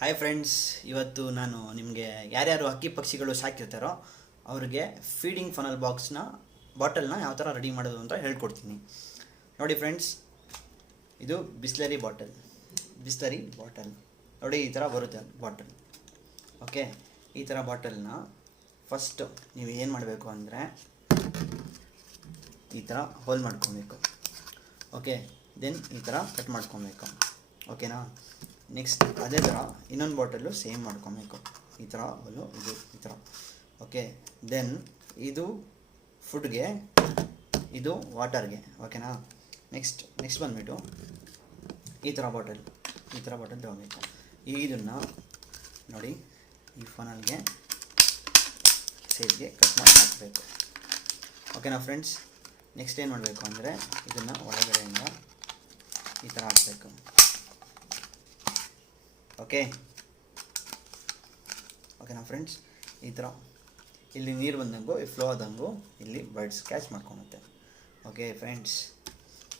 Hi friends, ಇವತ್ತು ನಾನು ನಿಮಗೆ ಯಾರ್ಯಾರು ಹಕ್ಕಿ ಪಕ್ಷಿಗಳು ಸಾಕಿರ್ತಾರೋ ಅವ್ರಿಗೆ ಫೀಡಿಂಗ್ ಫನಲ್ ಬಾಟಲ್ನ ಯಾವ ಥರ ರೆಡಿ ಮಾಡೋದು ಅಂತ ಹೇಳ್ಕೊಡ್ತೀನಿ. ನೋಡಿ ಫ್ರೆಂಡ್ಸ್, ಇದು ಬಿಸ್ಲರಿ ಬಾಟಲ್ ನೋಡಿ, ಈ ಥರ ಬರುತ್ತೆ ಬಾಟಲ್. ಓಕೆ, ಈ ಥರ ಬಾಟಲ್ನ ಫಸ್ಟ್ ನೀವು ಏನು ಮಾಡಬೇಕು ಅಂದರೆ ಈ ಥರ ಹೋಲ್ ಮಾಡ್ಕೊಬೇಕು. ಓಕೆ, ದೆನ್ ಈ ಥರ ಕಟ್ ಮಾಡ್ಕೊಬೇಕು. ಓಕೆನಾ? ನೆಕ್ಸ್ಟ್ ಅದೇ ಥರ ಇನ್ನೊಂದು ಬಾಟಲು ಸೇಮ್ ಮಾಡ್ಕೊಬೇಕು. ಈ ಥರ ಹೋಲು, ಇದು ಈ ಥರ. ಓಕೆ, ದೆನ್ ಇದು ಫುಡ್ಗೆ, ಇದು ವಾಟರ್ಗೆ. ಓಕೆನಾ? ನೆಕ್ಸ್ಟ್ ಬಂದುಬಿಟ್ಟು ಈ ಥರ ಬಾಟಲ್ ತೊಗೋಬೇಕು. ಇದನ್ನು ನೋಡಿ, ಈ ಫನಲ್ಗೆ ಸೈಡ್ಗೆ ಕಟ್ ಮಾಡಿ ಹಾಕಬೇಕು. ಓಕೆನಾ ಫ್ರೆಂಡ್ಸ್? ನೆಕ್ಸ್ಟ್ ಏನು ಮಾಡಬೇಕು ಅಂದರೆ ಇದನ್ನು ಒಳಗಡೆಯಿಂದ ಈ ಥರ ಹಾಕಬೇಕು. ಓಕೆನಾ ಫ್ರೆಂಡ್ಸ್? ಈ ಥರ ಇಲ್ಲಿ ನೀರು ಬಂದಂಗೂ, ಈ ಫ್ಲೋ ಆದಂಗೂ ಇಲ್ಲಿ ಬರ್ಡ್ಸ್ ಕ್ಯಾಚ್ ಮಾಡ್ಕೊಳುತ್ತೆ. ಓಕೆ ಫ್ರೆಂಡ್ಸ್,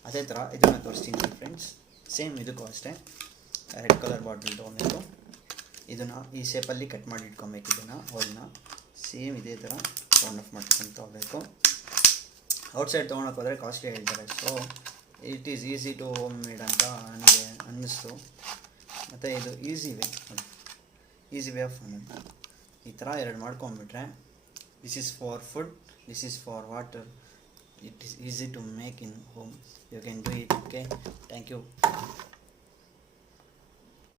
ಅದೇ ಥರ ಇದನ್ನು ತೋರಿಸ್ತೀನಿ ಫ್ರೆಂಡ್ಸ್. ಸೇಮ್ ಇದಕ್ಕೂ ಅಷ್ಟೇ, ರೆಡ್ ಕಲರ್ ಬಾಟಲ್ ತೊಗೊಬೇಕು. ಇದನ್ನು ಈ ಶೇಪಲ್ಲಿ ಕಟ್ ಮಾಡಿ ಇಟ್ಕೊಬೇಕು. ಇದನ್ನು ಹೋಲ್ನ ಸೇಮ್ ಇದೇ ಥರ ರೌಂಡ್ ಆಫ್ ಮಾಡ್ಕೊಂಡು ಹೋಗಬೇಕು. ಔಟ್ಸೈಡ್ ತೊಗೊಳಕ್ಕೆ ಹೋದರೆ ಕಾಸ್ಟ್ಲಿ ಹೇಳ್ತಾರೆ. So it is easy to home made ಅಂತ ನನಗೆ ಅನ್ನಿಸ್ತು. ಮತ್ತು ಇದು ಈಸಿ ವೇ ಆಫ್ ಫನಲ್. ಈ ಥರ ಎರಡು ಮಾಡ್ಕೊಂಬಿಟ್ರೆ, this is for food, this is for water. It is easy to make in home. You can do it. Okay, thank you.